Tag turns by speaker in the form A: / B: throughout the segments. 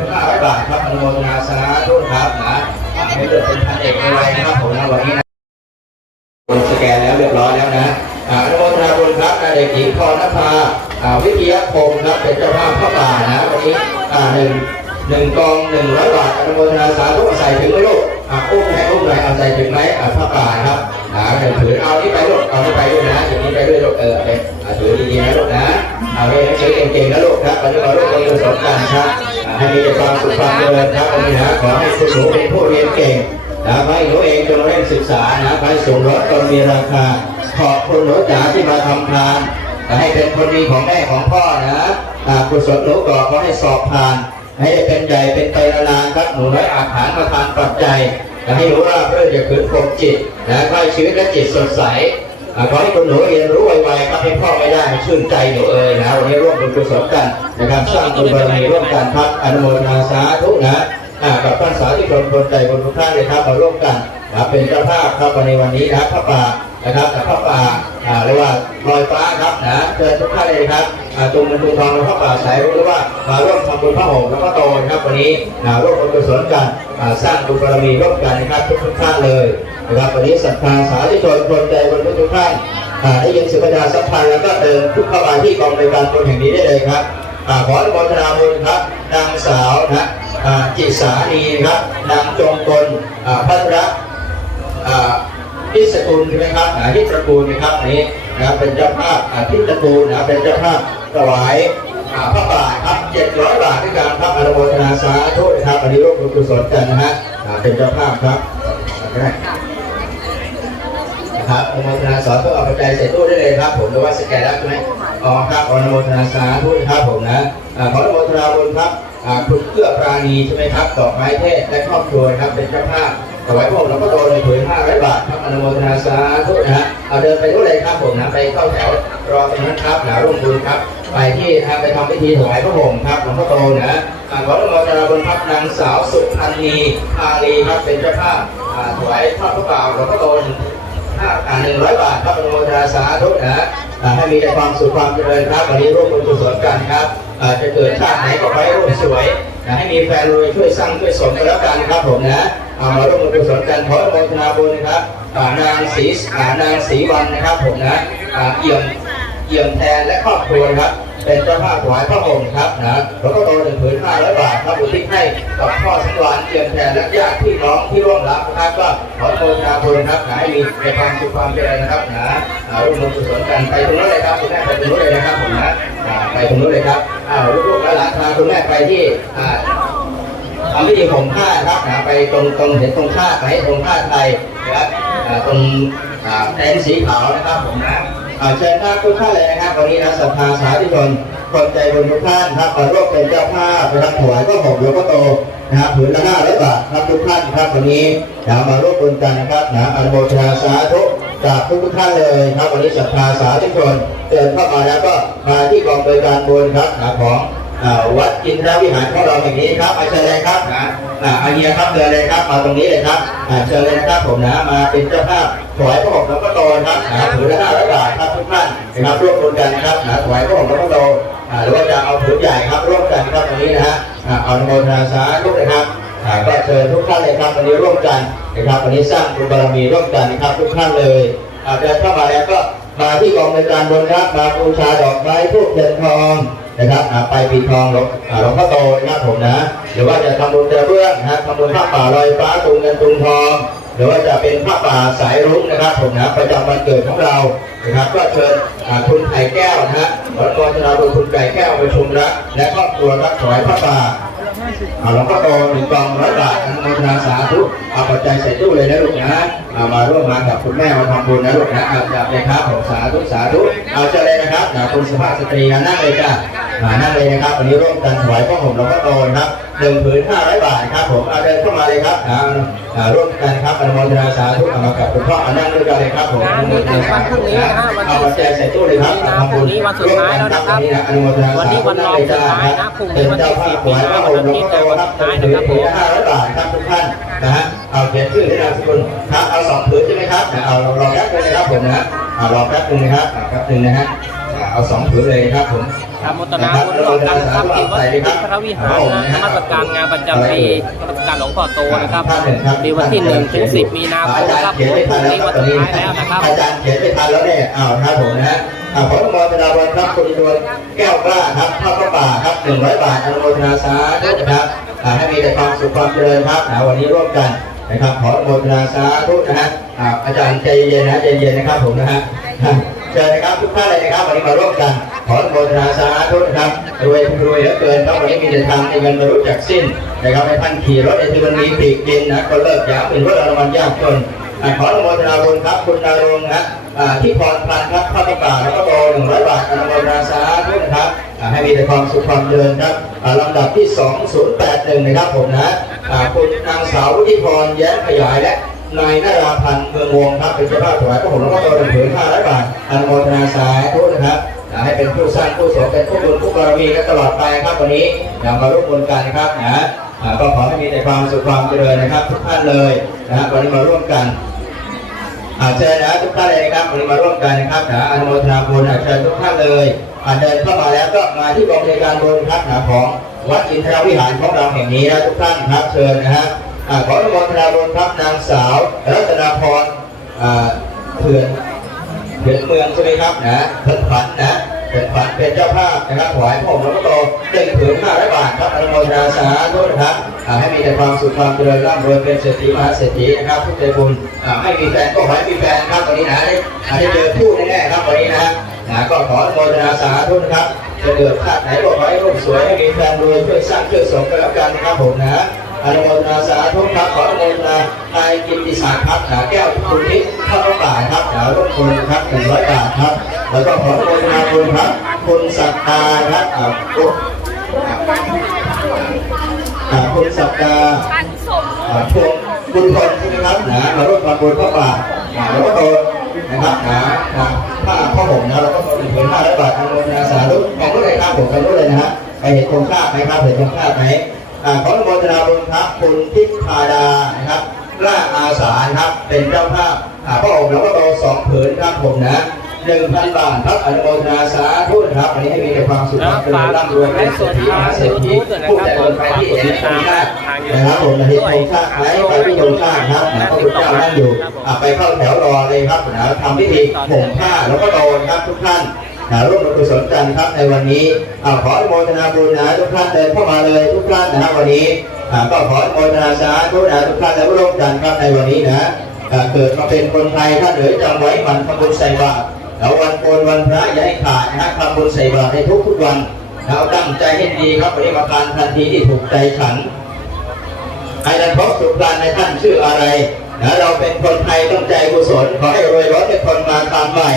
A: นห้าร้อยบาทครับอนุโมทนาสาธุครับนะอ่าให้เลือกเป็นพันเอกในวัยนะครับผมนะวันนี้นะคนสแกนแล้วเรียบร้อยแล้วนะอาอนุโมทนาบุญครับนายเด็กหญิงพรณภาอ่าวิทยาคมครับเป็นเจ้าภาพพระป่านะวันนี้อ่าหนึ่งหนึ่งกองหนึ่งร้อยบาทอนุโมทนาสาธุใส่ถึงลูกอ่าอุ้มให้อุ้มหน่อยเอาใส่ถึงไหมอ่าพระป่าครับอ่าหนึ่งถือเอานี่ไปลูกเอานี่ไปด้วยนะอย่างนี้ไปด้วยลูกเออเอาไปถือดีๆนะลูกนะเอาเรียนหนังสือเก่งๆนะลูกครับวันนี้ขอลูกเรียนประสบการครับ ให้มีแต่ความสุขความเจริญครับนนี้นะขอให้คุณหนูเป็นผู้เรียนเก่งนะให้หนูเองจงเร่งศึกษานะขอให้สูงรถจนมีราคา ขอบคุณหนูจ๋าที่มาทำทานให้เป็นคนดีของแม่ของพ่อนะอ่ากุศลหนูก่อขอให้สอบผ่าน ให้เป็นใหญ่เป็นไปนานครับหนูน้อยอาหารมาทานปัจจัยให้รู้ว่าเพื่อจะขืนข่มจิตนะให้ชีวิตและจิตสดใส ขอให้คุณหนูเรียนรู้ไวๆครับให้พ่อไม่ได้ชื่นใจหนูเอ่ยนะวันนี้ร่วมบุญกุศลกันนะครับสร้างบุญบารมีร่วมกันครับอนุโมทนาสาธุนะกับท่านสาธุชนคนใจบุญทุกท่านเลยครับมาร่วมกันนะเป็นเจ้าภาพครับในวันนี้นะพระป่านะครับแต่พระป่าเรียกว่าลอยฟ้าครับนะเชิญทุกท่านเลยครับอ่าตุงเงินตุงทองและพระป่าสายรู้หรือว่ามาร่วมทำบุญพระห่มแล้วก็โตนะครับวันนี้ร่วมบุญกุศลกันสร้างบุญบารมีร่วมกันนะครับทุกท่านเลย นะครับวันนี้ศรัทธาสาธุชนคนใจบุญทุกท่านได้ยินสุภาาสัมพันธ์แล้วก็เดินทุกเข้ามาที่กองบริการคนแห่งนี้ได้เลยครับขออนุโมทนาบุญครับนางสาวนะจิตสานีครับนางจงกลพัทระพิสกุลใช่ไหมครับอ่าที่ตระกูลนะครับนี้นะครับเป็นเจ้าภาพอ่าที่ตระกูลนะเป็นเจ้าภาพถวายพระบาทครับ700บาทด้วยกันครับอนุโมทนาสาธุนะครับอันนี้ร่วมบุญกุศลกันนะฮะเป็นเจ้าภาพครับได้ ครับอนุโมทนาสาธุเอาปัจจัยใส่ตู้ได้เลยครับ ผมหรือว่าสแกนแล้ใช่ไหมอ๋อครับอนุโมทนาสาธุครับผมนะขออนุโมทนาบุญครับคุณเกื้อปราณีใช่ไหมครับดอกไม้เทศและครอบครัวครับเป็นเจ้าภาพถวายพวกหลวงพ่อโตในผืน500บาทครับอนุโมทนาสาธุนะฮะเอาเดินไปรู้เลยครับผมนะไปเข้าแถวรอตรงนั้นครับนะร่วมบุญครับไปที่ไปทำพิธีถวายพระห่มครับหลวงพ่อโตนะขออนุโมทนาบุญครับนางสาวสุพันนีอาลีครับเป็นเจ้าภาพถวายพระพุทธบาทหลวงพ่อโต หนึ่งร้อยบาทครับอนุโมทนาสาธุนะอ่าให้มีแต่ความสุขความเจริญครับวันนี้ร่วมบุญกุศลกันครับอ่าจะเกิดชาติไหนก็ไปร่วมสวยนะให้มีแฟนรวยช่วยสร้างช่วยสมกันแล้วกันครับผมนะเอามาร่วมบุญกุศลกันขออนุโมทนาบุญครับอ่านางศรีอ่านางศรีวันนะครับผมนะอ่าเอี่ยมเอี่ยมแทนและครอบครัวครับ เป็นเจ้าภาพถวายพระองค์ครับนะแล้วก็โตหนึ่งผืนห้าร้อยบาทครับอุทิศให้กับพ่อสังวานเจียมแทนและญาติพี่น้องที่ร่วมรับนะครับก็ขอโทษนาบุญครับนะให้มีแต่ความสุขความเจริญนะครับนะอ่าร่วมบุญกุศลกันไปตรงนู้นเลยครับคุณแม่ไปตรงนู้นเลยนะครับผมนะไปตรงนู้นเลยครับอ้าวลูกๆและหลานพาคุณแม่ไปที่อ่าทำพิธีผมผ้าครับนะไปตรงตรงเห็นตรงผ้าไปให้ตรงผ้าไทยนะครับตรงแทนสีขาวนะครับผมนะ อาเชิญครับทุกท่านเลยนะครับ วันนี้นะศรัทธาสาธุชนคนใจบุญทุกท่านครับมาร่วมเป็นเจ้าภาพนะครับถวายก็หกหลวงพ่อโตนะครับผืนละห้าร้อยบาทครับทุกท่านครับวันนี้นะมาร่วมบุญกันนะครับนะอนุโมทนาสาธุจากทุกท่านเลยครับวันนี้ศรัทธาสาธุชนเดินเข้ามาแล้วก็มาที่กองบริการบุญครับนะของวัดจินทรวิหารของเราแห่งนี้ครับมาเชิญเลยครับนะอาเฮียครับเดินเลยครับมาตรงนี้เลยครับอ่าเชิญเลยนะครับผมนะมาเป็นเจ้าภาพถวายพระองค์หลวงพ่อโตนะครับนะถือละห้าร้อยบาทครับทุกท่า นะครับร่วมบุญกันนะครับนะถวายพระองค์หลวงพ่อโตอ่าหรือว่าจะเอาผืนใหญ่ครับร่วมกันครับวันนี้นะฮะเอาโมทนาสาธุนะครับก็เชิญทุกท่านเลยครับวันนี้ร่วมกันนะครับวันนี้สร้างบุญบารมีร่วมกันนะครับทุกท่านเลยอาเดินเข้ามาแล้วก็มาที่กองในการบนครับมาบูชาดอกไม้ทูบเทียนทอง นะครับไปปีทองหลวงอ่าหลวงพ่อโตนะครับผมนะ หรือว่าจะทำบุญกระเบื้องนะทำบุญผ้าป่าลอยฟ้าตุงเงินตุงทองหรือว่าจะเป็นผ้าป่าสายรุ้งนะครับผมนะประจำวันเกิดของเรานะครับก็เชิญคุณไข่แก้วนะฮะขอรบนาโดยคุณไก่แก้วไปชมรักและครอบครัวรับถวายผ้าป่าเอาหลวงพ่อโตหนึ่งกองร้อยบาทอนุโมทนาสาธุเอาปัจจัยใส่ตู้เลยนะลูกนะเอามาร่วมมานกับคุณแม่มาทำบุญนะลูกนะเอาจับเลยครับผมสาธุสาธุเอาเชิญเลยนะครับคุณสุภาพสตรีนะนั่งเลยจ้ะ มานั่งเลยนะครับวันนี้ร่วมกันถวายพ่อผมหลวงพ่อโตนะครับหนึ่งผืนห้าร้อยบาทครับผมเอาเดินเข้ามาเลยครับนะอ่าร่วมกันครับอนุโมทนาสาธุเอามากับคุณพ่อเอานั่งด้วยกันเลยครับผมอนุโมทนาสาธุนะเอาปัจจัยใส่ตู้เลยครับทำบุญร่วมกันครับวันนี้นะอนุโมทนาสาธุนั่งเลยจ้านะเป็นเจ้าภาพถวายพ่อผมหลวงพ่อโตครับถือถือห้าร้อยบาทครับทุกท่านนะฮะเอาเขียนชื่อที่นามสกุลครับเอาสองผืนใช่ไหมครับนะเอารอแป๊บนึงนะครับผมนะเอารอแป๊บนึงนะครับเอาแป๊บนึงนะฮะ เอาเอาสองผืนเลยนะครับผม
B: ครับมุตนาบุญร่วมกันครับที่วัดพระวิหารนะนมัสการงานประจำปีนมัสการหลวงพ่อโตนะครับในวันที่1ถึง10มีนาคมนะครับ
A: เขียนไม่ทัน
B: ใน
A: แล้ว
B: วัน
A: ตอน
B: สุด
A: นี้
B: ท้ายแล้วนะครับ
A: อาจารย์เขียนไม่ทันแล้วเนี่ยอ้าวครับผมนะฮะอ่าขออนุโมทนาบุญครับคุณดวนแก้วกล้าครับข้าวพระป่าครับ100บาทอนุโมทนาสาธุนะครับอ่าให้มีแต่ความสุขความเจริญครับนะวันนี้ร่วมกันนะครับขออนุโมทนาสาธุนะฮะอ่าอาจารย์ใจเย็นนะใจเย็นนะครับผมนะฮะ เชิญนะครับทุกท่านเลยนะครับวันนี้มาร่วมกัน ขออนุโมทนาสาธุนะครับรวยรวยเหลือเกินครับวันนี้มีแต่ทางในเงินม่รู้จักสิ้นนะครับให้ท่านขี่รถในที่มันมีปีกกินนะก็เลิกยาเป็นรถอรมันยากจนขออนุโมทนาบุญครับคุณนารงนะที่พรพันครับข้าวตป่าแล้วก็โตหนึ่งร้อยบาทอนุโมทนาสาธุนะครับให้มีแต่ความสุขความเจริญครับลำดับที่ 2081 นะครับผมนะคุณนางสาววุฒิพรแย้มขยายและ นายนาราพันธ์เมืองวงครับเป็นเจ้าภาพถวายพระผมแล้วก็โตหนึ่งผืนห้าร้อยบาทอนุโมทนาสาธุนะครับอ่าให้เป็นผู้สร้างผู้สมเป็นผู้บุญผู้บารมีกันตลอดไปครับวันนี้อย่ามาร่วมบุญกันนะครับนะก็ขอให้มีแต่ความสุขความเจริญนะครับ ทุกท่านเลยนะครับวันนี้มาร่วมกันอาเชิญนะทุกท่านเลยนะครับวันนี้มาร่วมกันนะครับนะอนุโมทนาบุญอะเชิญทุกท่านเลยอะเดินเข้ามาแล้วก็มาที่กองบริการบุญครับนะของวัดอินทรวิหารของเราแห่งนี้นะทุกท่านครับเชิญนะฮะอะ ขออนุโมทนาบุญครับนางสาวรัตนาพรเพื่อนเพื่อนเมืองใช่ไหมครับนะเพื่อนฝันนะเพื่อนฝันเป็นเจ้าภาพนะครับถวายพระองค์หลวงพ่อโตหนึ่งผืนห้าร้อยบาทครับอนุโมทนาสาธุนะครับให้มีแต่ความสุขความเจริญร่ำรวยเป็นเศรษฐีมหาเศรษฐีนะครับทุกใจบุญไม่มีแฟนก็ขอให้มีแฟนครับวันนี้นะได้อ่าได้เจอคู่แน่ๆครับวันนี้นะนะก็ขออนุโมทนาสาธุนะครับจะเกิดชาติไหนก็ขอให้รูปสวยให้มีแฟนรวยช่วยสร้างช่วยสมกันแล้วกันนะครับผมนะ อนุโมทนาสาธุครับขออนุโมทนานายกิติศักดิ์ครับหาแก้วคุณทิพย์ข้าวบาครับหาร่วมคุณครับหนึ่งร้อยบาทครับ แล้วก็ขออนุโมทนาคุณครับคุณสักดาครับอ่าคุณสักดาอ่าพวงบุญพลใช่ไหมครับนะมาร่วมทำบุญพระป่าอ่าแล้วก็โตนะครับนะผ้าผ้าห่มนะแล้วก็โตหนึ่งพันห้าร้อยบาททางโรงงานสาธุของรุ่นไหนครับผมของรุ่นเลยนะฮะไปเห็นโครงสร้าไหมครับเห็นโครงสร้าไหม ขออนุโมทนาบุญครับคุณทิพพาดานะครับล่าอาสานะครับเป็นเจ้าภาพอ่าพระองค์แล้วก็โตสองผืนครับผมนะหนึ่งพันบาทครับอนุโมทนาสาธุนะครับวันนี้ให้มีแต่ความสุขความเจริญร่ำรวยเป็นเศรษฐีมหาเศรษฐีผู้ใจบุญไปที่เห็นโครงสร้างนะครับผมนะที่โครงสร้างไหนไปที่โครงสร้างครับนะพระพุทธเจ้านั่งอยู่อ่าไปเข้าแถวรอเลยครับนะทำพิธีห่มผ้าแล้วก็โดนครับทุกท่าน นะร่วมกุศลกันครับในวันนี้ขออนุโมทนาบุญนะทุกท่านเดินเข้ามาเลยทุกท่านนะครับวันนี้ก็ขออนุโมทนาสาธุนะทุกท่านแล้วร่วมกันครับในวันนี้นะเกิดมาเป็นคนไทยท่านเอ๋ยจำไว้มันทำบุญใส่บาตรแล้ววันโกนวันพระย่าให้ขาดนะทำบุญใส่บาตรในทุกทุกวันเราตั้งใจให้ดีครับวันนี้มาทานทันทีที่ถูกใจฉันใครนั้นพบสุขการในท่านชื่ออะไรนะเราเป็นคนไทยต้องใจกุศลขอให้รวยร้อนในคนมาตามใหม่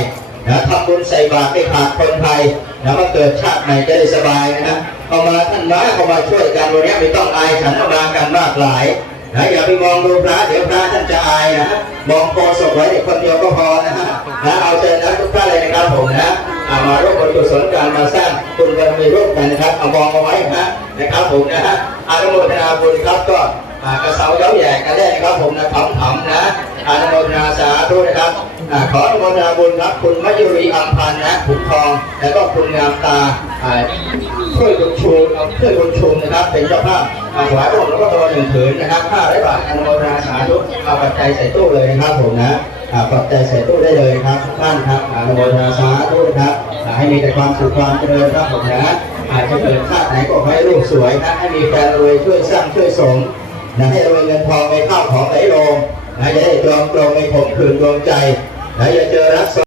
A: นะทำบุญใส่บาตรไม่ขาดคนไทยนะมาเกิดชาติใหม่จะได้สบายนะเข้ามาท่านมาเข้ามาช่วยกันวันนี้ไม่ต้องอายฉันเอามากันมากหลายนะอย่าไปมองดูพระเดี๋ยวพระท่านจะอายนะมองโกศกไว้เด็กคนเดียวก็พอนะฮะนะเอาเชิญนะทุกท่านเลยนะครับผมนะเอามาร่วมบุญกุศลการมาสร้างบุญบารมีร่วมกันนะครับเอามองเอาไว้นะนะครับผมนะฮะอนุโมทนาบุญครับก็ อ่ากระเซาเย้าแย่กันได้นะครับผมนะถำๆนะอนุโมทนาสาธุนะครับอาขออนุโมทนาบุญครับคุณมยุรีอัมพันธ์นะขุนทอง แล้วก็คุณงามตาอ่าช่วยบุญชูเอาช่วยบุญชุมนะครับ เป็นเจ้าภาพอ่าถวายพระองค์หลวงพ่อโตหนึ่งผืนนะครับห้าร้อยบาทอนุโมทนาสาธุเอาปัจจัยใส่ตู้เลยนะครับผมนะอาปัจจัยใส่ตู้ได้เลยครับทุกท่านครับอนุโมทนาสาธุนะครับอาให้มีแต่ความสุขความเจริญครับผมนะอาจจะเกิดชาติไหนก็ให้ลูกสวยนะให้มีแฟนรวยช่วยสร้างช่วยสม นะให้เราเงินทองในข้าวของไหลลงนะจะได้ดวงตรงในผมคืนดวงใจนะอย่าเจอรัก